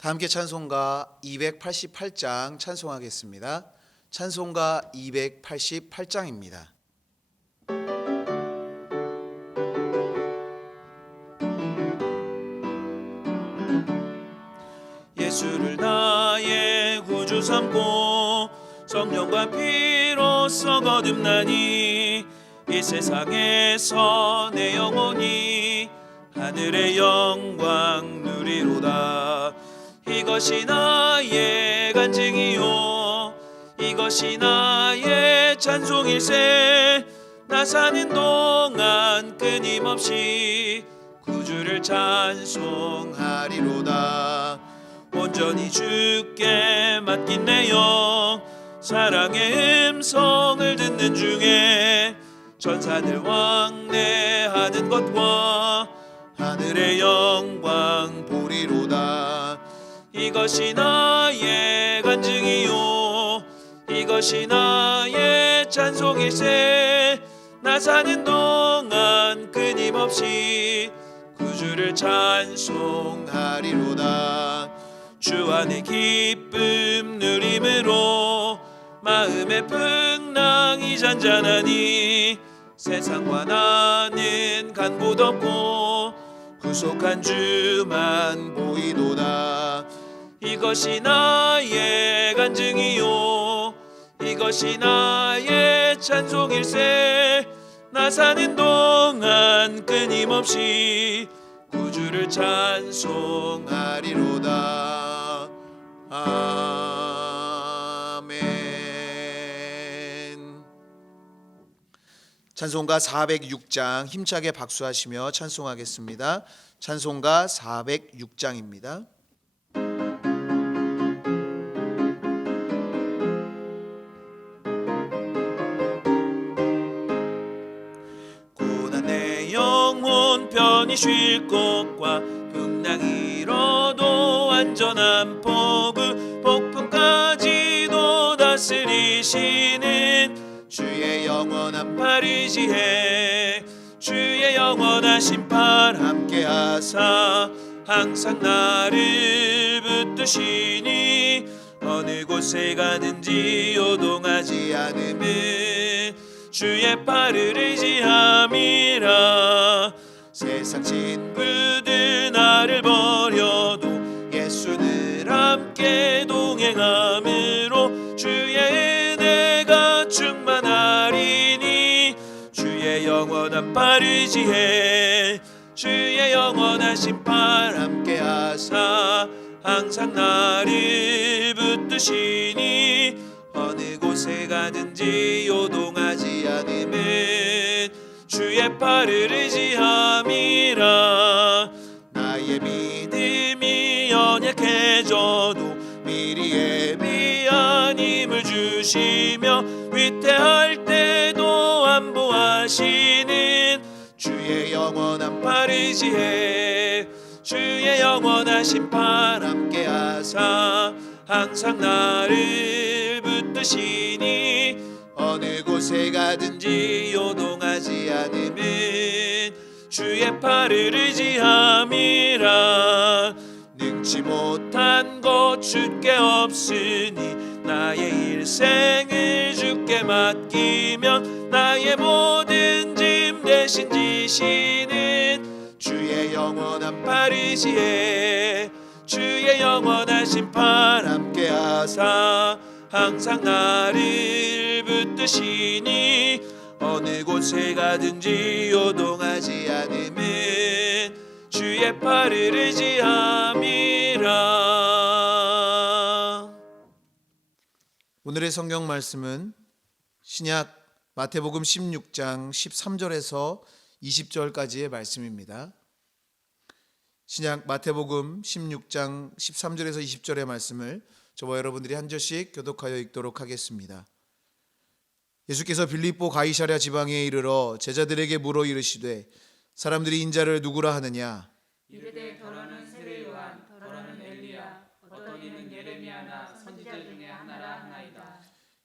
다 함께 찬송가 288장 찬송하겠습니다. 찬송가 288장입니다. 예수를 나의 구주 삼고 성령과 피로써 거듭나니 이 세상에서 내 영혼이 하늘의 영광 누리로다. 이것이 나의 간증이요 이것이 나의 찬송일세. 나 사는 동안 끊임없이 구주를 찬송하리로다. 온전히 주께 맡긴 내 영 사랑의 음성을 듣는 중에 천사들 왕래하는 것과 하늘의 영광 보리로다. 이것이 나의 간증이요 이것이 나의 찬송일세. 나 사는 동안 끊임없이 구주를 찬송하리로다. 주 안의 기쁨 누림으로 마음의 풍랑이 잔잔하니 세상과 나는 간 곳 없고 구속한 주만 보이도다. 이것이 나의 간증이요 이것이 나의 찬송일세. 나 사는 동안 끊임없이 구주를 찬송하리로다. 아멘. 찬송가 406장 힘차게 박수하시며 찬송하겠습니다. 찬송가 406장입니다. 고난 내 영혼 편히 쉴 곳과 풍랑이 일어도 안전한 포구 폭풍까지도 다스리시는 주의 영원한 파리지혜. 주의 영원한 심판 함께하사 항상 나를 붙드시니 어느 곳에 가든지 요동하지 않음은 주의 팔을 의지함이라. 세상 친구들 나를 버려도 예수는 함께 동행함으로 주의 은혜가 충만하리니 주의 영원한 팔을 의지해. 주의 영원한 심판 함께하사 항상 나를 붙드시니 어느 곳에 가든지 요동하지 않음은 주의 팔을 의지함이라. 나의 믿음이 연약해져도 미리 예비한 힘을 주시며 위태할 때도 안보하시는 주의 영원한 팔을 의지해. 주의 영원한 심판 함께하사 항상 나를 붙드시니 어느 곳에 가든지 요동하지 않음은 주의 팔을 의지함이라. 능치 못한 것 주께 없으니 나의 일생을 주께 맡기면 나의 모든 짐 대신 지시는 주의 영원한 팔을 의지해. 주의 영원한 심판 함께하사 항상 나를 붙드시니 어느 곳에 가든지 요동하지 않음은 주의 팔을 의지함이라. 오늘의 성경 말씀은 신약 마태복음 16장 13절에서 20절까지의 말씀입니다. 신약 마태복음 16장 13절에서 20절의 말씀을 저와 여러분들이 한 절씩 교독하여 읽도록 하겠습니다. 예수께서 빌립보 가이사랴 지방에 이르러 제자들에게 물어 이르시되 사람들이 인자를 누구라 하느냐? 이르되 더러는 세례 요한, 더러는 엘리야, 어떤 이는 예레미야나 선지자 중에 하나라 하나이다.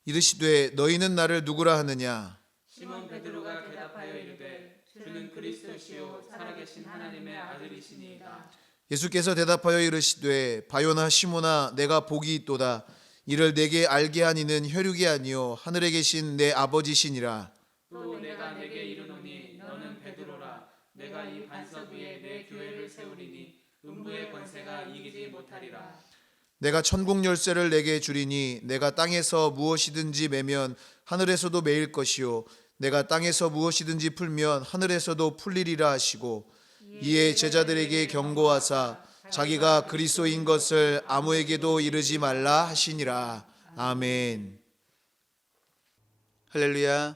이르시되 너희는 나를 누구라 하느냐? 시몬 베드로가 대답하여 이르되 주는 그리스도시요 살아계신 하나님의 아들이시니이다. 예수께서 대답하여 이르시되 바요나 시모나 내가 복이 있도다. 이를 내게 알게 한 이는 혈육이 아니요 하늘에 계신 내 아버지시니라. 또 내가 내게 이르노니 너는 베드로라. 내가 이 반석 위에 내 교회를 세우리니 음부의 권세가 이기지 못하리라. 내가 천국 열쇠를 내게 주리니 내가 땅에서 무엇이든지 매면 하늘에서도 매일 것이요 내가 땅에서 무엇이든지 풀면 하늘에서도 풀리리라 하시고 이에 제자들에게 경고하사 자기가 그리스도인 것을 아무에게도 이르지 말라 하시니라. 아멘. 할렐루야.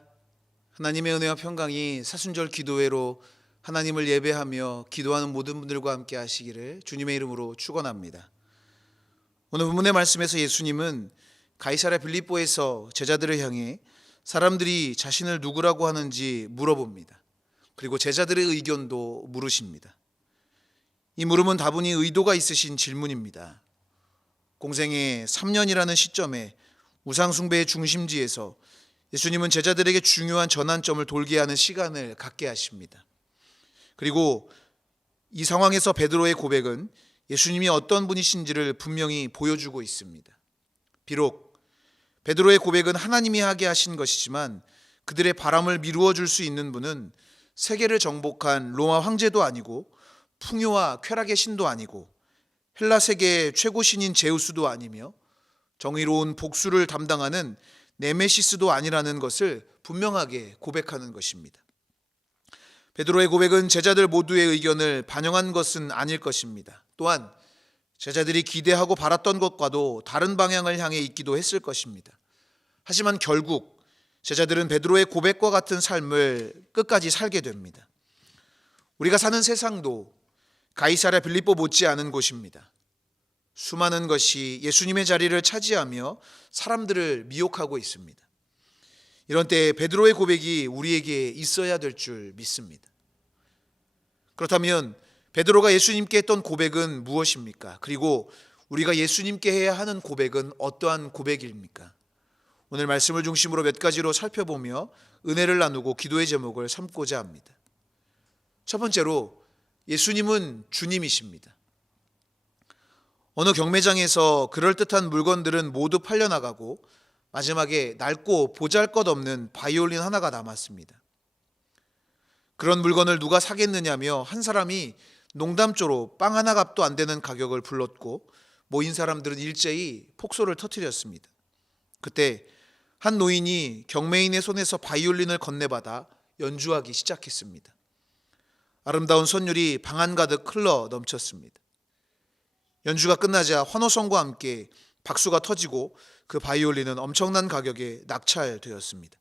하나님의 은혜와 평강이 사순절 기도회로 하나님을 예배하며 기도하는 모든 분들과 함께 하시기를 주님의 이름으로 축원합니다. 오늘 본문의 말씀에서 예수님은 가이사랴 빌립보에서 제자들을 향해 사람들이 자신을 누구라고 하는지 물어봅니다. 그리고 제자들의 의견도 물으십니다. 이 물음은 다분히 의도가 있으신 질문입니다. 공생의 3년이라는 시점에 우상숭배의 중심지에서 예수님은 제자들에게 중요한 전환점을 돌게 하는 시간을 갖게 하십니다. 그리고 이 상황에서 베드로의 고백은 예수님이 어떤 분이신지를 분명히 보여주고 있습니다. 비록 베드로의 고백은 하나님이 하게 하신 것이지만 그들의 바람을 미루어 줄 수 있는 분은 세계를 정복한 로마 황제도 아니고 풍요와 쾌락의 신도 아니고 헬라 세계의 최고 신인 제우스도 아니며 정의로운 복수를 담당하는 네메시스도 아니라는 것을 분명하게 고백하는 것입니다. 베드로의 고백은 제자들 모두의 의견을 반영한 것은 아닐 것입니다. 또한 제자들이 기대하고 바랐던 것과도 다른 방향을 향해 있기도 했을 것입니다. 하지만 결국 제자들은 베드로의 고백과 같은 삶을 끝까지 살게 됩니다. 우리가 사는 세상도 가이사랴 빌립보 못지않은 곳입니다. 수많은 것이 예수님의 자리를 차지하며 사람들을 미혹하고 있습니다. 이런 때 베드로의 고백이 우리에게 있어야 될 줄 믿습니다. 그렇다면 베드로가 예수님께 했던 고백은 무엇입니까? 그리고 우리가 예수님께 해야 하는 고백은 어떠한 고백입니까? 오늘 말씀을 중심으로 몇 가지로 살펴보며 은혜를 나누고 기도의 제목을 삼고자 합니다. 첫 번째로 예수님은 주님이십니다. 어느 경매장에서 그럴듯한 물건들은 모두 팔려나가고 마지막에 낡고 보잘것없는 바이올린 하나가 남았습니다. 그런 물건을 누가 사겠느냐며 한 사람이 농담조로 빵 하나 값도 안 되는 가격을 불렀고 모인 사람들은 일제히 폭소를 터뜨렸습니다. 그때 한 노인이 경매인의 손에서 바이올린을 건네받아 연주하기 시작했습니다. 아름다운 선율이 방 한가득 흘러 넘쳤습니다. 연주가 끝나자 환호성과 함께 박수가 터지고 그 바이올린은 엄청난 가격에 낙찰되었습니다.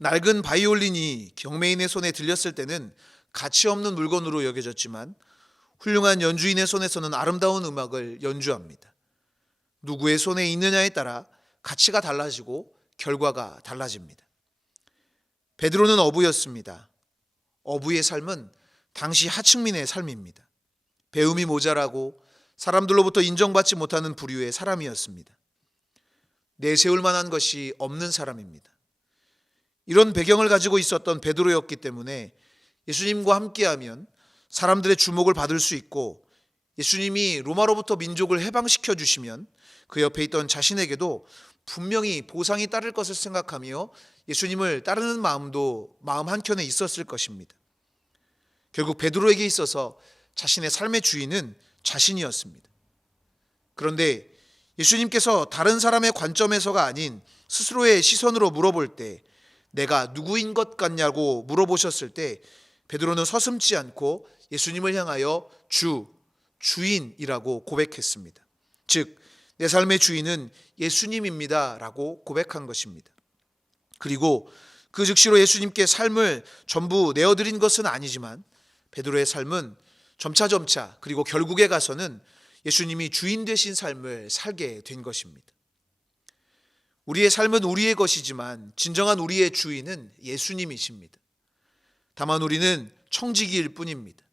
낡은 바이올린이 경매인의 손에 들렸을 때는 가치 없는 물건으로 여겨졌지만 훌륭한 연주인의 손에서는 아름다운 음악을 연주합니다. 누구의 손에 있느냐에 따라 가치가 달라지고 결과가 달라집니다. 베드로는 어부였습니다. 어부의 삶은 당시 하층민의 삶입니다. 배움이 모자라고 사람들로부터 인정받지 못하는 부류의 사람이었습니다. 내세울 만한 것이 없는 사람입니다. 이런 배경을 가지고 있었던 베드로였기 때문에 예수님과 함께하면 사람들의 주목을 받을 수 있고 예수님이 로마로부터 민족을 해방시켜 주시면 그 옆에 있던 자신에게도 분명히 보상이 따를 것을 생각하며 예수님을 따르는 마음도 마음 한켠에 있었을 것입니다. 결국 베드로에게 있어서 자신의 삶의 주인은 자신이었습니다. 그런데 예수님께서 다른 사람의 관점에서가 아닌 스스로의 시선으로 물어볼 때 내가 누구인 것 같냐고 물어보셨을 때 베드로는 서슴지 않고 예수님을 향하여 주인이라고 고백했습니다. 즉, 내 삶의 주인은 예수님입니다 라고 고백한 것입니다. 그리고 그 즉시로 예수님께 삶을 전부 내어드린 것은 아니지만 베드로의 삶은 점차 그리고 결국에 가서는 예수님이 주인 되신 삶을 살게 된 것입니다. 우리의 삶은 우리의 것이지만 진정한 우리의 주인은 예수님이십니다. 다만 우리는 청지기일 뿐입니다.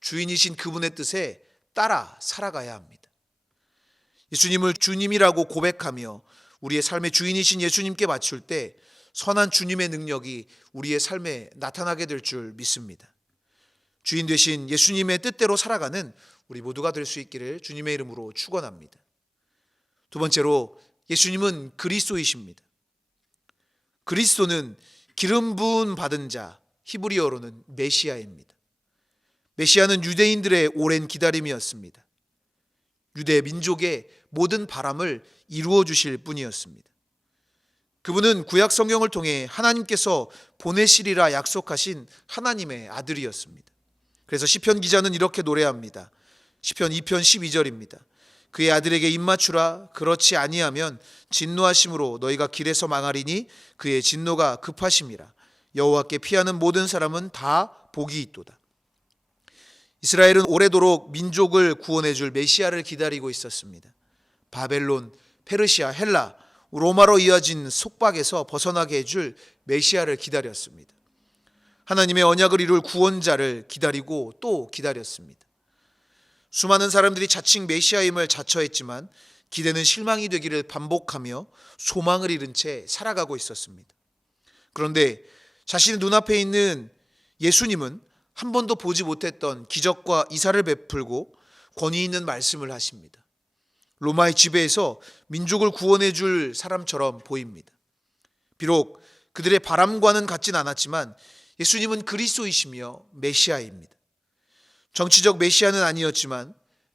주인이신 그분의 뜻에 따라 살아가야 합니다. 예수님을 주님이라고 고백하며 우리의 삶의 주인이신 예수님께 맞출 때 선한 주님의 능력이 우리의 삶에 나타나게 될 줄 믿습니다. 주인 되신 예수님의 뜻대로 살아가는 우리 모두가 될 수 있기를 주님의 이름으로 축원합니다. 두 번째로 예수님은 그리스도이십니다. 그리스도는 기름 부음 받은 자, 히브리어로는 메시아입니다. 메시아는 유대인들의 오랜 기다림이었습니다. 유대 민족의 모든 바람을 이루어 주실 분이었습니다. 그분은 구약 성경을 통해 하나님께서 보내시리라 약속하신 하나님의 아들이었습니다. 그래서 시편 기자는 이렇게 노래합니다. 시편 2편 12절입니다. 그의 아들에게 입맞추라. 그렇지 아니하면 진노하심으로 너희가 길에서 망하리니 그의 진노가 급하심이라. 여호와께 피하는 모든 사람은 다 복이 있도다. 이스라엘은 오래도록 민족을 구원해 줄 메시아를 기다리고 있었습니다. 바벨론, 페르시아, 헬라, 로마로 이어진 속박에서 벗어나게 해줄 메시아를 기다렸습니다. 하나님의 언약을 이룰 구원자를 기다리고 또 기다렸습니다. 수많은 사람들이 자칭 메시아임을 자처했지만 기대는 실망이 되기를 반복하며 소망을 잃은 채 살아가고 있었습니다. 그런데 자신의 눈앞에 있는 예수님은 한 번도 보지 못했던 기적과 이사를 베풀고 권위 있는 말씀을 하십니다. 로마의 지배에서 민족을 구원해 줄 사람처럼 보입니다. 비록 그들의 바람과는 같진 않았지만 예수님은 그리스도이시며 메시아입니다. 정치적 메시아는 아니었지만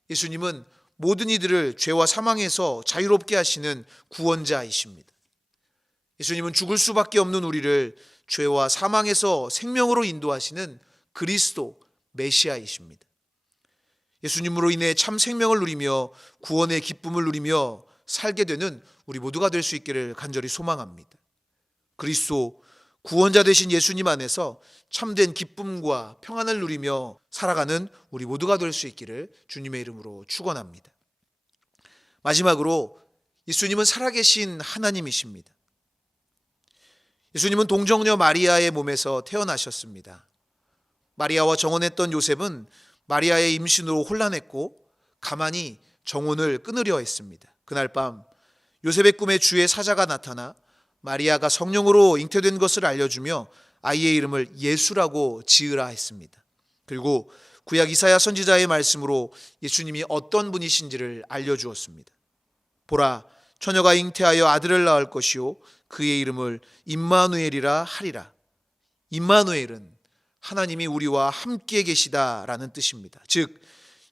예수님은 모든 이들을 죄와 사망에서 자유롭게 하시는 구원자이십니다. 예수님은 죽을 수밖에 없는 우리를 죄와 사망에서 생명으로 인도하시는 그리스도 메시아이십니다. 예수님으로 인해 참 생명을 누리며 구원의 기쁨을 누리며 살게 되는 우리 모두가 될 수 있기를 간절히 소망합니다. 그리스도 구원자 되신 예수님 안에서 참된 기쁨과 평안을 누리며 살아가는 우리 모두가 될 수 있기를 주님의 이름으로 축원합니다. 마지막으로 예수님은 살아계신 하나님이십니다. 예수님은 동정녀 마리아의 몸에서 태어나셨습니다. 마리아와 정혼했던 요셉은 마리아의 임신으로 혼란했고 가만히 정혼을 끊으려 했습니다. 그날 밤 요셉의 꿈에 주의 사자가 나타나 마리아가 성령으로 잉태된 것을 알려주며 아이의 이름을 예수라고 지으라 했습니다. 그리고 구약 이사야 선지자의 말씀으로 예수님이 어떤 분이신지를 알려주었습니다. 보라, 처녀가 잉태하여 아들을 낳을 것이요 그의 이름을 임마누엘이라 하리라. 임마누엘은 하나님이 우리와 함께 계시다라는 뜻입니다. 즉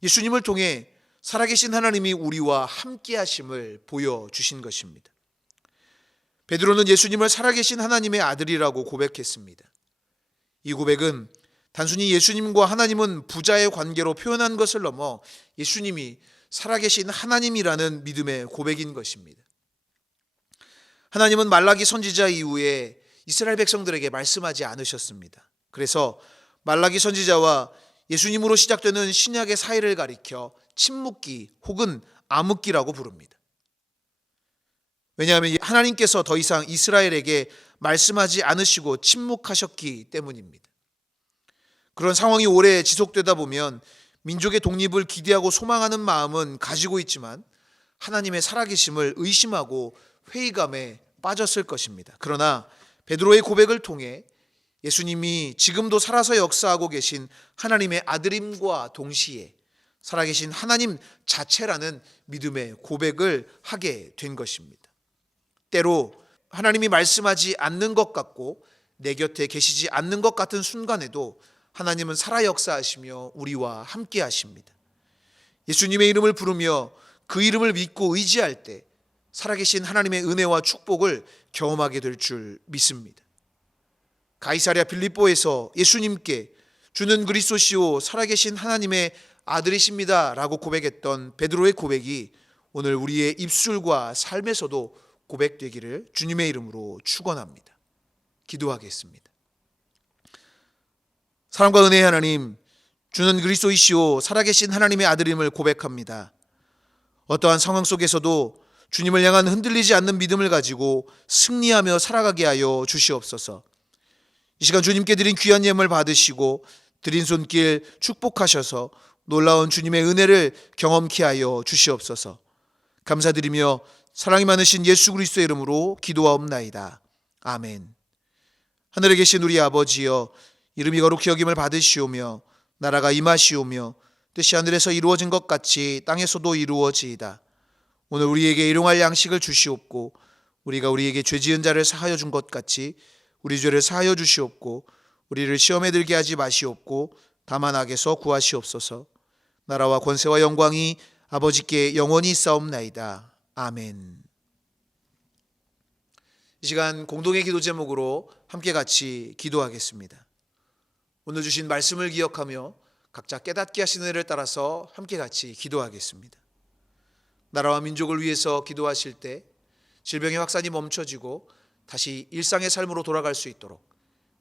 예수님을 통해 살아계신 하나님이 우리와 함께 하심을 보여주신 것입니다. 베드로는 예수님을 살아계신 하나님의 아들이라고 고백했습니다. 이 고백은 단순히 예수님과 하나님은 부자의 관계로 표현한 것을 넘어 예수님이 살아계신 하나님이라는 믿음의 고백인 것입니다. 하나님은 말라기 선지자 이후에 이스라엘 백성들에게 말씀하지 않으셨습니다. 그래서 말라기 선지자와 예수님으로 시작되는 신약의 사이를 가리켜 침묵기 혹은 암흑기라고 부릅니다. 왜냐하면 하나님께서 더 이상 이스라엘에게 말씀하지 않으시고 침묵하셨기 때문입니다. 그런 상황이 오래 지속되다 보면 민족의 독립을 기대하고 소망하는 마음은 가지고 있지만 하나님의 살아계심을 의심하고 회의감에 빠졌을 것입니다. 그러나 베드로의 고백을 통해 예수님이 지금도 살아서 역사하고 계신 하나님의 아들임과 동시에 살아계신 하나님 자체라는 믿음의 고백을 하게 된 것입니다. 때로 하나님이 말씀하지 않는 것 같고 내 곁에 계시지 않는 것 같은 순간에도 하나님은 살아 역사하시며 우리와 함께 하십니다. 예수님의 이름을 부르며 그 이름을 믿고 의지할 때 살아계신 하나님의 은혜와 축복을 경험하게 될 줄 믿습니다. 가이사랴 빌립보에서 예수님께 주는 그리스도시요 살아계신 하나님의 아들이십니다 라고 고백했던 베드로의 고백이 오늘 우리의 입술과 삶에서도 고백되기를 주님의 이름으로 축원합니다. 기도하겠습니다. 사랑과 은혜의 하나님, 주는 그리스도이시요 살아계신 하나님의 아들임을 고백합니다. 어떠한 상황 속에서도 주님을 향한 흔들리지 않는 믿음을 가지고 승리하며 살아가게 하여 주시옵소서. 이 시간 주님께 드린 귀한 예물 받으시고 드린 손길 축복하셔서 놀라운 주님의 은혜를 경험케 하여 주시옵소서. 감사드리며 사랑이 많으신 예수 그리스도의 이름으로 기도하옵나이다. 아멘. 하늘에 계신 우리 아버지여, 이름이 거룩히 여김을 받으시오며 나라가 임하시오며 뜻이 하늘에서 이루어진 것 같이 땅에서도 이루어지이다. 오늘 우리에게 일용할 양식을 주시옵고 우리가 우리에게 죄 지은 자를 사하여 준 것 같이 우리 죄를 사하여 주시옵고 우리를 시험에 들게 하지 마시옵고 다만 악에서 구하시옵소서. 나라와 권세와 영광이 아버지께 영원히 있사옵나이다. 아멘. 이 시간 공동의 기도 제목으로 함께 같이 기도하겠습니다. 오늘 주신 말씀을 기억하며 각자 깨닫게 하시는 은혜를 따라서 함께 같이 기도하겠습니다. 나라와 민족을 위해서 기도하실 때 질병의 확산이 멈춰지고 다시 일상의 삶으로 돌아갈 수 있도록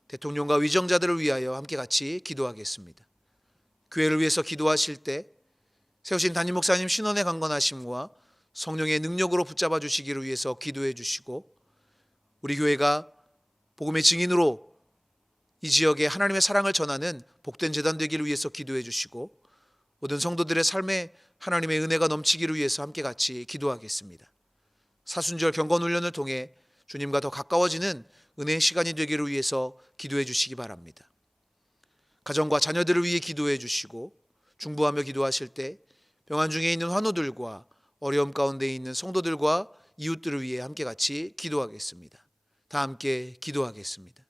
대통령과 위정자들을 위하여 함께 같이 기도하겠습니다. 교회를 위해서 기도하실 때 세우신 담임 목사님 신원의 강건하심과 성령의 능력으로 붙잡아 주시기를 위해서 기도해 주시고 우리 교회가 복음의 증인으로 이 지역에 하나님의 사랑을 전하는 복된 재단 되기를 위해서 기도해 주시고 모든 성도들의 삶에 하나님의 은혜가 넘치기를 위해서 함께 같이 기도하겠습니다. 사순절 경건 훈련을 통해 주님과 더 가까워지는 은혜의 시간이 되기를 위해서 기도해 주시기 바랍니다. 가정과 자녀들을 위해 기도해 주시고 중보하며 기도하실 때 병환 중에 있는 환우들과 어려움 가운데 있는 성도들과 이웃들을 위해 함께 같이 기도하겠습니다. 다 함께 기도하겠습니다.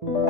주